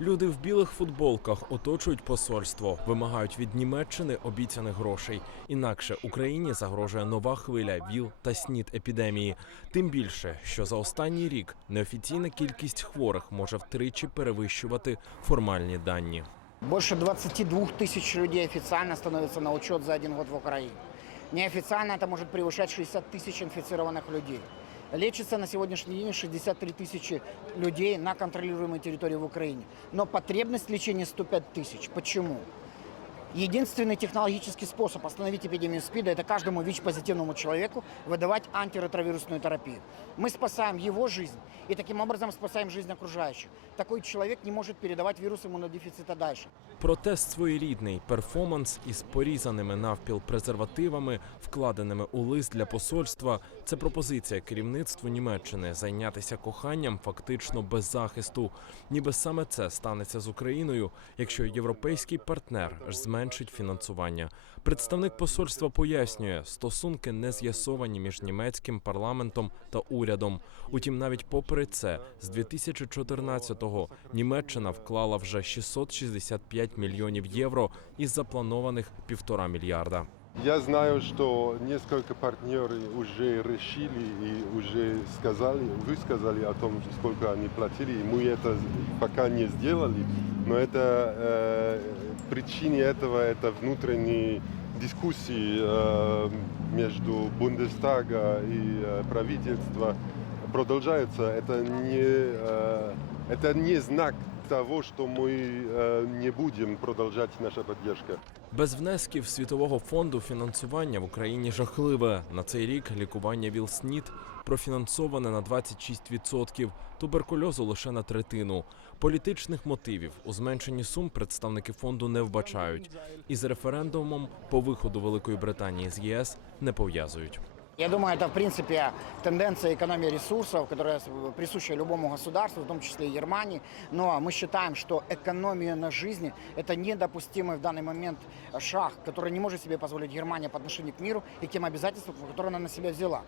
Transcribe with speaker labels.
Speaker 1: Люди в білих футболках оточують посольство, вимагають від Німеччини обіцяних грошей. Інакше Україні загрожує нова хвиля ВІЛ та СНІД епідемії. Тим більше, що за останній рік неофіційна кількість хворих може втричі перевищувати формальні дані.
Speaker 2: Больше 22 тысяч людей официально становятся на учет за один год в Украине. Неофициально это может превышать 60 тысяч инфицированных людей. Лечится на сегодняшний день 63 тысячи людей на контролируемой территории в Украине. Но потребность лечения 105 тысяч. Почему? Единственный технологический способ остановить эпидемию СПИДа – это каждому ВИЧ-позитивному человеку выдавать антиретровирусную терапию. Мы спасаем его жизнь и таким образом спасаем жизнь окружающих. Такой человек не может передавать вирус иммунодефицита дальше.
Speaker 1: Протест своєрідний перформанс із порізаними навпіл презервативами, вкладеними у лист для посольства. Це пропозиція керівництву Німеччини зайнятися коханням фактично без захисту. Ніби саме це станеться з Україною, якщо європейський партнер ж зменшить фінансування. Представник посольства пояснює, стосунки не з'ясовані між німецьким парламентом та урядом. Утім, навіть попри це, з 2014-го Німеччина вклала вже 665 мільйонів євро із запланованих півтора мільярда.
Speaker 3: Я знаю, что несколько партнеров уже решили и уже сказали, высказали о том, сколько они платили. И мы это пока не сделали, Но это э, причине этого это внутренние дискуссии э, между Бундестага и э, правительства продолжаются. Это не, э, это не знак того, что мы э, не будем продолжать наша поддержка.
Speaker 1: Без внесків Світового фонду фінансування в Україні жахливе. На цей рік лікування ВІЛ-СНІД профінансоване на 26%, туберкульозу лише на третину. Політичних мотивів у зменшенні сум представники фонду не вбачають. І з референдумом по виходу Великої Британії з ЄС не пов'язують.
Speaker 2: Я думаю, это, в принципе, тенденция экономии ресурсов, которая присуща любому государству, в том числе и Германии. Но мы считаем, что экономия на жизни – это недопустимый в данный момент шаг, который не может себе позволить Германия по отношению к миру и к тем обязательствам, которые она на себя взяла.